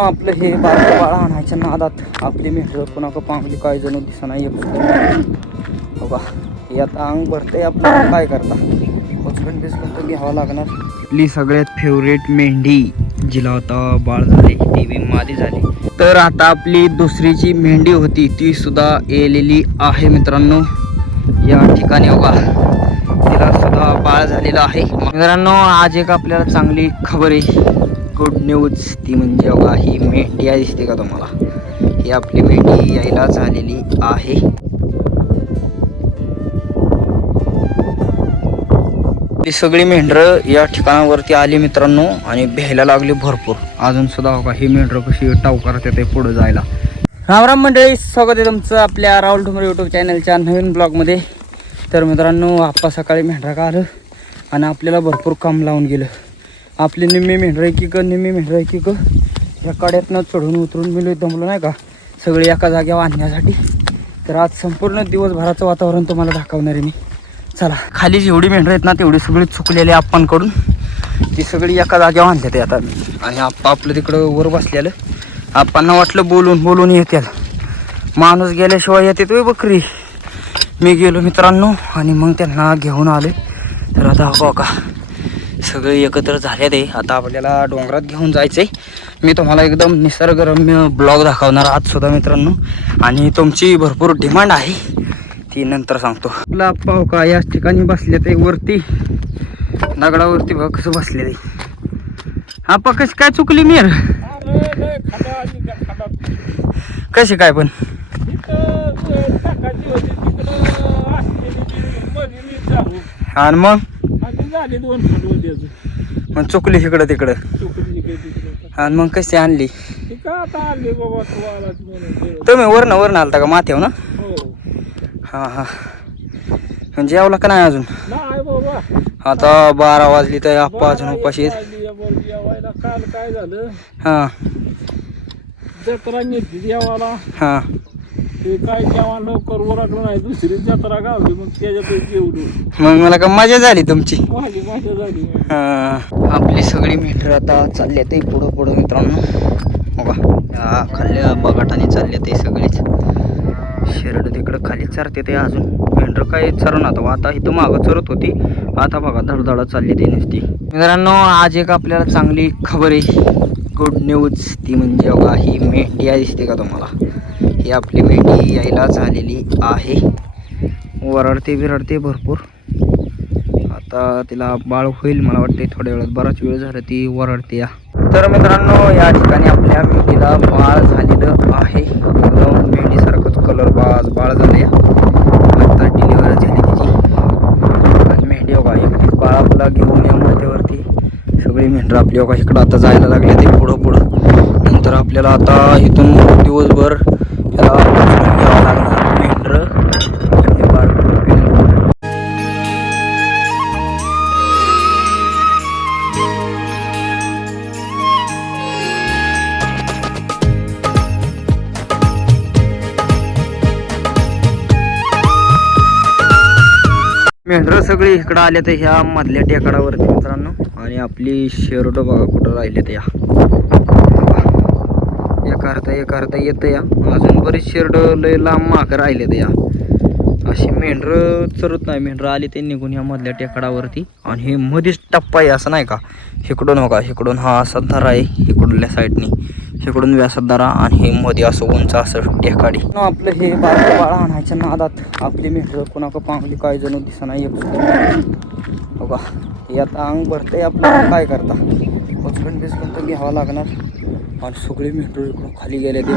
आपलं हे बारकं बाळा आणायच्या नादात आपली मेंढरं पुन्हा पांगली काय जणू दिसना एक बघा हे आता अंग भरतंय आपलं काय करता उचलून बिचलून तर घ्यावं लागणार. आपली सगळ्यात फेवरेट मेंढी जिला आता बाळ झाले ती बी मादी झाली. तर आता आपली दुसरीची मेंढी होती ती सुद्धा येलेली आहे मित्रांनो. या ठिकाणी बघा तिला सुद्धा बाळ झालेलं आहे. मित्रांनो आज एक आपल्याला चांगली खबर आहे, गुड न्यूज. ती म्हणजे बघा ही मेंढी दिसते का तुम्हाला, ही आपली मेंढी यायला झालेली आहे. ती सगळी मेंढरं या ठिकाणावरती आली मित्रांनो आणि भ्यायला लागली भरपूर. अजून सुद्धा बघा ही मेंढरं कशी टाव करत येते पुढे जायला. रामराम मंडळी, स्वागत आहे तुमचं आपल्या राहुल ठुमरे यूट्यूब चॅनलच्या नवीन ब्लॉगमध्ये. तर मित्रांनो आप्पा सकाळी मेंढरा का आलं आणि आपल्याला भरपूर काम लावून गेलं. आपली निम्मी मेंढरं निम्मी मेंढरं या कड्यातनं चढून उतरून मिळून दमलो नाही का सगळे एका जागेवर आणण्यासाठी. तर आज संपूर्ण दिवसभराचं वातावरण तुम्हाला दाखवणार आहे मी. चला, खाली जेवढी मेंढरं आहेत ना तेवढी सगळी चुकलेली आप्पांकडून ती सगळी एका जागेवर आणतात आता. आणि आप्पा आपलं तिकडं वर बसलेलं. आप्पांना वाटलं बोलून येते, माणूस गेल्याशिवाय येते तो बकरी. मी गेलो मित्रांनो आणि मग त्यांना घेऊन आले. तर आता बघा सगळे एकत्र झाले ते. आता आपल्याला डोंगरात घेऊन जायचंय. मी तुम्हाला एकदम निसर्गरम्य ब्लॉग दाखवणार आज सुद्धा मित्रांनो. आणि तुमची भरपूर डिमांड आहे ती नंतर सांगतो. आपला आप्पा हो का याच ठिकाणी बसले ते वरती दगडावरती बघ कसं बसले ते. आप्पा कशी काय चुकली मेर, कशी काय पण आणि मग चुकली इकडं तिकडं आणि मग कशी आणली तुम्ही? वरनं आलता का माथ्यावर ना? हां हां. म्हणजे जेवला का नाही अजून? आता 12 वाजली तर आप्पा अजून उपाशी काय झालं? हां जत्रा नेली देवाला. हां ते काय जेवण लवकर उरकलं नाही, दुसरी जत्रा गावली मग त्याच्यात जेवलो. मग मला का मजा झाली तुमची? माझी मजा झाली. आपली सगळी मेंढरं आता चालली ते पुढं मित्रांनो. बघा खाल्ल्या बगाटाने चालले ते सगळीच. शेरड तिकडं खाली चरते ते. अजून मेंढरं काय चरण आता इथं मागं चरत होती, आता बघा धडधडा चालली ते नुसती. मित्रांनो आज एक आपल्याला चांगली खबर आहे, गुड न्यूज. ती म्हणजे बघा ही मेंढी दिसते का तुम्हाला, ही आपली मेंढी यायला झालेली आहे. वरडते बिरडते भरपूर. आता तिला बाळ होईल मला वाटते थोड्या वेळात. बराच वेळ झाला ती वरडते या. तर मित्रांनो या ठिकाणी आपल्या मेंढीला बाळ झालेलं आहे. एकदम मेंढीसारखंच कलर बाळ झालं या. आता डिलिव्हरी झाली तिची. आणि मेंढी बघा इकडे बाळाला घेऊन या माथ्यावरती सगळी मेंढरं आपली बघा इकडं आता जायला लागले ते पुढं. नंतर आपल्याला आता इथून दिवसभर याला घ्यावं लागणार मेंढरं. मेंढरं सगळी इकडं आले तर ह्या मधल्या टेकडावरती मित्रांनो. आणि आपली शेरड बघा कुठं राहिले तर या एका येतं या. अजून बरीच शेरड लय लांब मागं राहिले तर या. अशी मेंढरं चरत नाही. मेंढरं आली ते निघून या मधल्या टेकडावरती. आणि हे मध्येच टप्पा आहे असं नाही का, इकडून बघा इकडून हा असा धरा आहे इकडल्या साईडनी, इकडून व्यासात धरा आणि हे मध्ये असं उंच असं टेकाडी. आपलं हे बारकं बाळा आणायच्या नादात आपली मेंढरं कोणाक पांगली काय जणू दिसना एक बघा. हे आता अंग भरतंय आपलं काय करता उचलून बिचलून तर घ्यावं लागणार. आणि सगळे मेंढरं इकडून खाली गेले ते.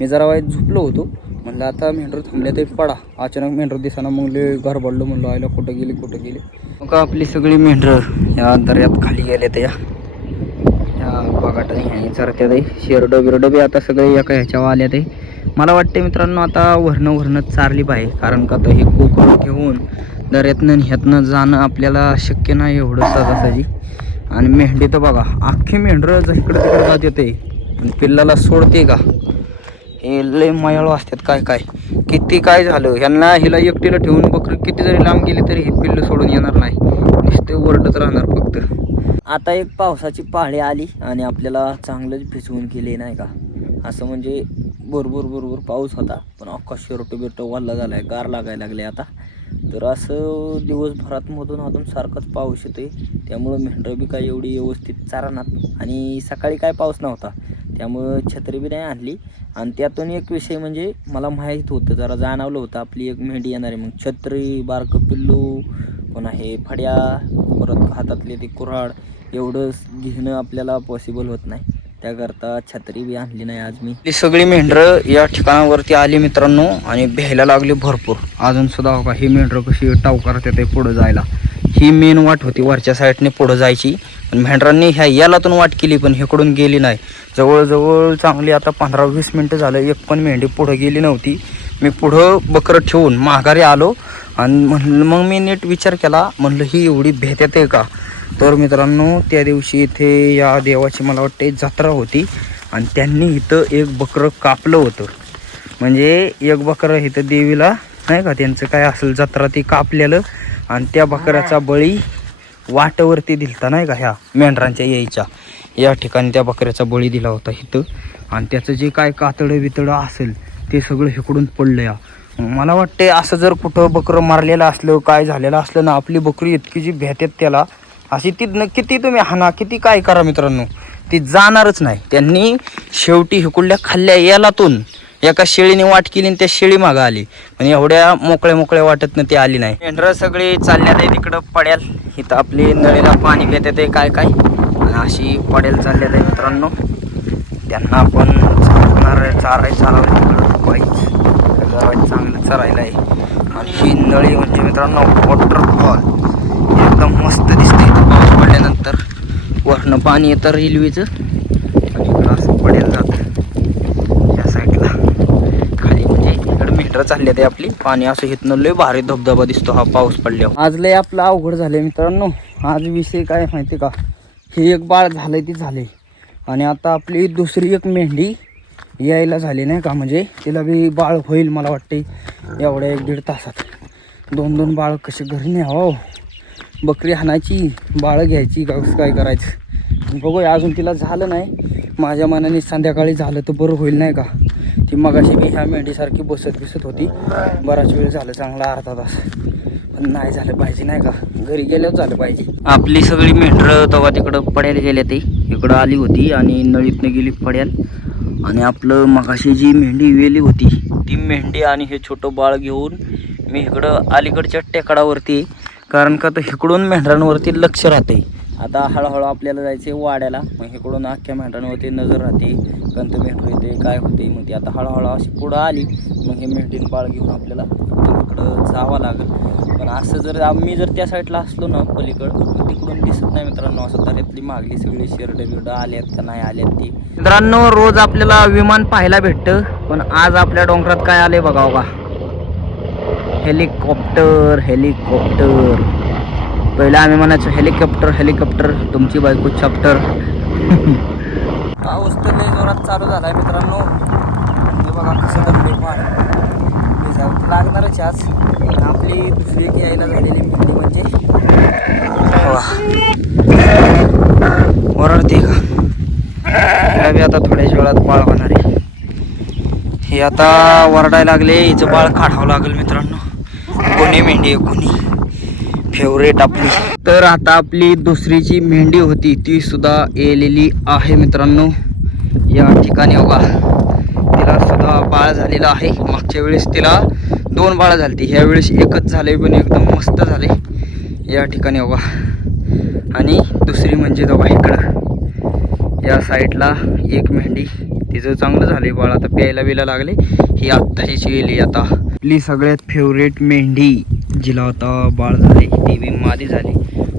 मी जरा वाईट झोपलो होतो, म्हणलं आता मेंढरं थांबले ते पडा. अचानक मेंढरं दिसाना मग लय घरबडलो, म्हणलं आयला कुठं गेली. मग आपली सगळी मेंढरं या दर्यात खाली गेले ते या बघाटाने ह्याने चरत्या ते. शेरडं बिरडं बी आता सगळे एका ह्याच्यावर आल्या ते. मला वाटते मित्रांनो आता वरणं चारली पाहिजे, कारण का तर हे कोकण घेऊन दर्यातनं ह्यातनं जाणं आपल्याला शक्य नाही एवढं सहजासहजी. आणि मेंढी तर बघा अख्खी मेंढरं जर इकडं तिकडं जात येते आणि पिल्लाला सोडते का, हे लय मयाळू असतात. काय किती काय झालं ह्यांना, हिला एकटीला ठेवून बकरी किती जरी लांब गेली तरी हे पिल्लं सोडून येणार नाही, नुसते वरडत राहणार फक्त. आता एक पावसाची पाळी आली आणि आपल्याला चांगलंच भिजवून गेले नाही का. असं म्हणजे भरपूर पाऊस होता पण अख्खा शर्ट वल्ला झाला आहे, गार लागायला लागले आता. तर असं दिवसभरात मधून सारखंच पाऊस येतोय, त्यामुळं मेंढरं बी काय एवढी व्यवस्थित चारणार. आणि सकाळी काय पाऊस नव्हता त्यामुळं छत्री बी नाही आणली. आणि त्यातून एक विषय म्हणजे मला माहीत होतं, जरा जाणवलं होतं आपली एक मेंढी येणार आहे. मग छत्री, बारकं पिल्लू, पुन्हा हे फड्या, परत हातातले ते कुऱ्हाड एवढं घेणं आपल्याला पॉसिबल होत नाही, त्याकरता छत्री बी आणली नाही आज मी. ही सगळी मेंढरं या ठिकाणावरती आली मित्रांनो आणि भ्यायला लागली भरपूर. अजून सुद्धा हो का ही मेंढरं कशी टाव करते ते पुढं जायला. ही मेन वाट होती वरच्या साईडने पुढं जायची, पण मेंढरांनी ह्या यालातून वाट केली पण इकडून गेली नाही. जवळजवळ चांगली आता 15-20 मिनटं झालं एक पण मेंढी पुढं गेली नव्हती. मी पुढं बकरं ठेवून माघारी आलो आणि म्हणलं, मग मी नीट विचार केला, म्हणलं ही एवढी भेत्यात आहे का. तर मित्रांनो त्या दिवशी इथे या देवाची मला वाटते जत्रा होती आणि त्यांनी इथं एक बकरं कापलं होतं. म्हणजे एक बकरं इथं देवीला नाही का त्यांचं काय असेल जत्रा ती कापलेलं आणि त्या बकऱ्याचा बळी वाटेवरती दिलता नाही का, ह्या मेंढरांच्या यायच्या या ठिकाणी त्या बकऱ्याचा बळी दिला होता इथं. आणि त्याचं जे काय कातडं बितडं असेल ते सगळं इकडून पडलं या. मला वाटते असं जर कुठं बकरं मारलेलं असलं काय झालेलं असलं ना, आपली बकरी इतकी जी भ्यात्यात त्याला अशी ती किती तुम्ही हाना किती काय करा मित्रांनो ती जाणारच नाही. त्यांनी शेवटी हिकुडल्या खाल्ल्या यालातून एका शेळीने वाट केली आणि त्या शेळी मागं आली, पण एवढ्या मोकळ्या वाटत ना ती आली नाही. मेंढरं सगळी चालल्यात आहे तिकडं पड्याल, इथं आपली नळीला पाणी घेतात आहे काय आणि अशी पड्याल चालल्यात आहे मित्रांनो. त्यांना आपण चारायला तिकडं पाहिजे, चांगलं चरायला आहे. आणि ही नळी म्हणजे मित्रांनो वॉटरफॉल एकदम मस्त दिसते. इथं पाऊस पडल्यानंतर वरनं पाणी येतं रेल्वेचं आणि इकडं असं पडेल जातं या साईडला खाली. म्हणजे इकडं मेंढरं चालले ते आपली, पाणी असं इथनं लय भारी धबधबा दिसतो हा पाऊस पडल्यावर. आज लय आपलं अवघड झालं मित्रांनो. आज विषय काय माहिती का, हे एक बाळ झालंय ती झाले आणि आता आपली दुसरी एक मेंढी यायला झाली नाही का. म्हणजे तिला बी बाळ होईल मला वाटते एवढ्या 1-1.5 तासात. 2-2 बाळ कसे घरी नाही हो. बकरी हाणायची, बाळं घ्यायची, काय करायचं बघूया. अजून तिला झालं नाही, माझ्या मनाने संध्याकाळी झालं तर बरं होईल नाही का. ती मगाशी मी ह्या मेंढीसारखी बसत होती बराच वेळ झालं, चांगला अर्धा तास, पण नाही झालं पाहिजे नाही का, घरी गेल्यावर झालं पाहिजे. आपली सगळी मेंढरं तेव्हा तिकडं पड्याला गेल्या, ते इकडं आली होती आणि नळीतनं गेली पड्याल. आणि आपलं मगाशी जी मेंढी वेली होती ती मेंढी आणि हे छोटं बाळ घेऊन मी इकडं अलीकडच्या टेकडावरती, कारण का तर इकडून मेंढरांवरती लक्ष राहते. आता हळूहळू आपल्याला जायचे वाड्याला, मग इकडून अख्ख्या मेंढरांवरती नजर राहते, कंत मेंढर येते काय होते. मग ती आता हळूहळू अशी पुढं आली, मग हे मेंढीन बाळ घेऊन आपल्याला इकडं जावं लागेल. पण असं जर आम्ही जर त्या साईडला असलो ना पलीकडं, तिकडून दिसत नाही मित्रांनो. असं दऱ्यातली मागली सगळी शेरड आल्यात का नाही आल्यात ती. मित्रांनो रोज आपल्याला विमान पाहायला भेटतं, पण आज आपल्या डोंगरात काय आले बघाव का, हेलिकॉप्टर. पहिला आम्ही म्हणायचो हेलिकॉप्टर तुमची बायको चॅप्टर. पाऊस तर लय जोरात चालू झालाय मित्रांनो. हे बघा कसं दमले फार लागणारच आज. आपली दुसरी एक यायला झालेली मेंढी म्हणजे ओरडते का, त्याला बी आता थोड्याच वेळात बाळ होणार आहे. हे आता वरडायला लागले, हिचं बाळ काढावं लागेल मित्रांनो. कोणी मेंढी आहे कोणी फेवरेट आपली. तर आता आपली दुसरीची मेंढी होती ती सुद्धा येलेली आहे मित्रांनो या ठिकाणी. बघा तिला सुद्धा बाळ झालेलं आहे. मागच्या वेळेस तिला 2 बाळं झाली, ह्या वेळेस एकच झाले, पण एकदम मस्त झाले या ठिकाणी. बघा आणि दुसरी म्हणजे बघा इकडं या साईडला एक मेंढी, तिचं चांगलं झाले बाळ, आता प्यायला बिला लागले. ही आत्ताचीच वेली आता आपली सगळ्यात फेवरेट मेंढी जिला आता बाळ झाले, ती बी मादी झाली.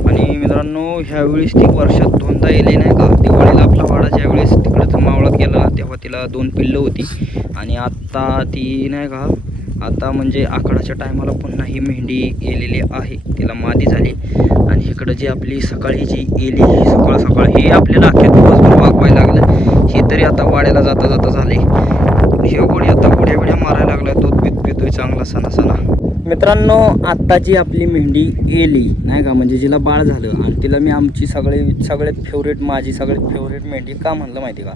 आणि मित्रांनो ह्यावेळेस ती वर्षात 2दा येले नाही का. दिवाळीला आपला वाडा ज्यावेळेस तिकडं मावळात गेला ना तेव्हा तिला 2 पिल्लं होती. आणि आत्ता ती नाही का, आता म्हणजे आकडाच्या टायमाला पुन्हा ही मेंढी येलेली आहे, तिला मादी झाली. आणि इकडं जी आपली सकाळी जी येली ही सकाळ हे आपल्याला अख्ख्या दिवसभर वागवायला लागलं. हे तरी आता वाड्याला जाता झाले. हे गोडी आता उड्या मारायला लागला, दूध बीत पितोय चांगला सणा. मित्रांनो आत्ताची आपली मेंढी येली नाही का, म्हणजे जिला बाळ झालं आणि तिला मी आमची सगळ्यात फेवरेट, माझी सगळ्यात फेवरेट मेंढी का म्हणलं माहिती का,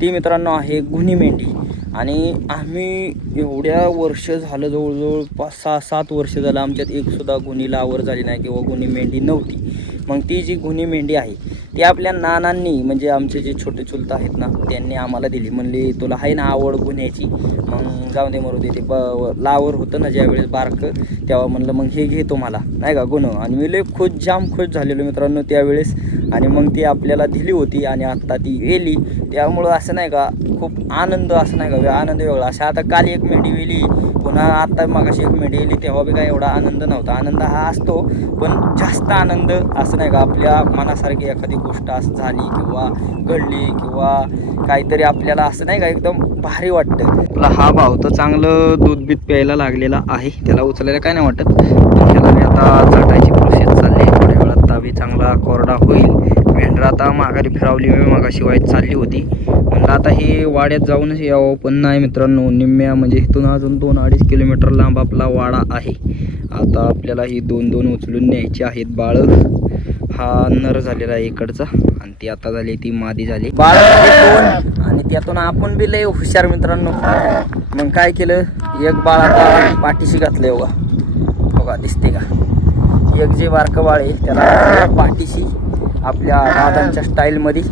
ती मित्रांनो आहे गुन्ही मेंढी. आणि आम्ही एवढ्या वर्ष झालं, जवळजवळ 5-6-7 वर्ष झालं आमच्यात एकसुद्धा गुन्ही लावर झाली नाही किंवा गुन्ही मेंढी नव्हती. मग ती जी गुन्ही मेंढी आहे ती आपल्या नानांनी, म्हणजे आमचे जे छोटे चुलत आहेत ना, त्यांनी आम्हाला दिली. म्हणले तुला आहे ना आवड गुन्ह्याची, मग जाऊ दे मरू दे. ते लावर होतं ना ज्यावेळेस बारकं, तेव्हा म्हणलं मग हे घे तुम्हाला नाही का गुन्ह. आणि मी लय जाम खुश झालेलो मित्रांनो त्यावेळेस. आणि मग ती आपल्याला दिली होती आणि आत्ता ती वेली. त्यामुळं असं नाही का खूप आनंद, असं नाही का आनंद वेगळा. असं आता काल एक मेंढी वेली, पुन्हा आता मगाशी एक मेंढी वेली, तेव्हा बी काय एवढा आनंद नव्हता. आनंद हा असतो पण जास्त आनंद असं नाही का आपल्या मनासारखी एखादी गोष्ट असं झाली किंवा घडली किंवा काहीतरी आपल्याला असं नाही का एकदम भारी वाटतं. आपला हा भाव तर चांगलं दूध बीत प्यायला लागलेला आहे, त्याला उचलायला काय नाही वाटत. पण त्याला मी आता चाटायची प्रोसेस चालली आहे. थोड्या वेळात ताबी चांगला कोरडा होईल. मेंढरा आता माघारी फिरावली, मी मागाशी वाईट चालली होती. म्हणलं आता हे वाड्यात जाऊनच यावं, पण नाही मित्रांनो, निम्म्या म्हणजे इथून अजून 2-2.5 किलोमीटर लांब आपला वाडा आहे. आता आपल्याला ही 2 उचलून न्यायची आहेत. बाळ हा नर झालेला आहे इकडचा आणि ती आता झाली, ती मादी झाली. बाळ 2 आणि त्यातून आपण बी लय हुशार मित्रांनो. मग काय केलं, एक बाळ आता पाठीशी घातलंय बघा दिसते का, एक जे बारकं बाळ आहे त्याला पाठीशी आपल्या दादांच्या स्टाईलमध्ये.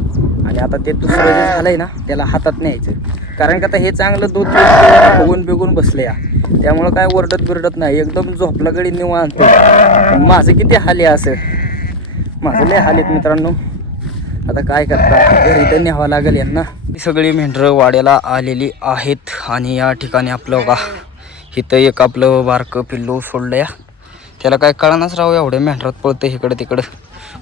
आणि आता ते दुसरं जे झालंय ना त्याला हातात न्यायचं, कारण का आता हे चांगलं दूध बघून बसलं या, त्यामुळं काय ओरडत नाही, एकदम झोपला गडी निवांत. माझं किती हाल आहे, असं माझं लय हाल आहेत मित्रांनो. आता काय करता, घरी तर न्यावं लागेल यांना. सगळी मेंढरं वाड्याला आलेली आहेत आणि या ठिकाणी आपलं का इथं एक आपलं बारकं पिल्लू सोडलं या, त्याला काय कळणाच राहू, एवढ्या मेंढरात पळतं इकडं तिकडं.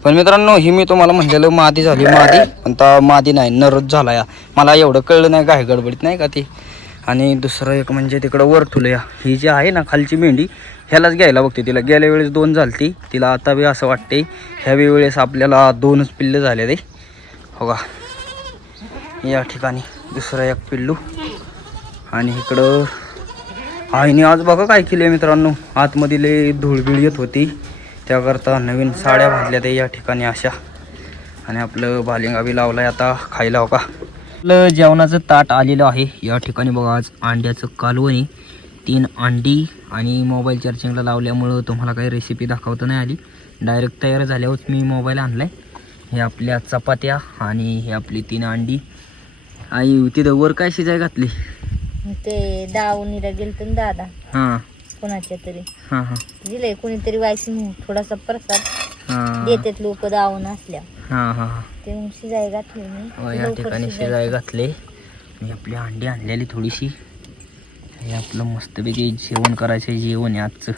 पण मित्रांनो ही मी तुम्हाला म्हणलेलं मादी झाली, पण आता मादी नाही, नरच झाला या. मला एवढं कळलं नाही, काय गडबडीत नाही का ते. आणि दुसरं एक म्हणजे तिकडं वर ठुलं या, ही जी आहे ना खालची मेंढी, ह्यालाच घ्यायला बघते. तिला गेल्या वेळेस 2 झालती, तिला आता बी असं वाटते ह्या वेळेस आपल्याला 2च पिल्लं झाले ते. हो का, या ठिकाणी दुसरं एक पिल्लू. आणि इकडं आईने आज बघा काय केलं मित्रांनो, आतमध्ये लय धूळबिळ येत होती, त्याकरता नवीन साड्या बांधल्या ते या ठिकाणी अशा. आणि आपलं बालिंगा बी लावलाय आता खायला. हो का, आपलं जेवणाचं ताट आलेलं आहे या ठिकाणी. बघा आज अंड्याचं कालवणी, 3 अंडी. आणि मोबाईल चार्जिंगला लावल्यामुळं तुम्हाला काही रेसिपी दाखवता नाही आली, डायरेक्ट तयार झाल्यावर मी मोबाईल आणलाय. हे आपल्या चपात्या आणि हे आपली 3 अंडी. आई तिथं वर काय शिजाय घातली, ते दावणीला गेलतो ना दादा, हां कोणाच्या तरी हां हां दिलंय कोणीतरी वायस थोडासा प्रसाद हां देतात लोक दावून असल्या, हां हां ते मग शिजाय घातले मी. या ठिकाणी शिजाय घातले. मी आपली अंडी आणलेली थोडीशी. हे आपलं मस्तपैकी जेवण करायचं, जेवण आहे आजचं.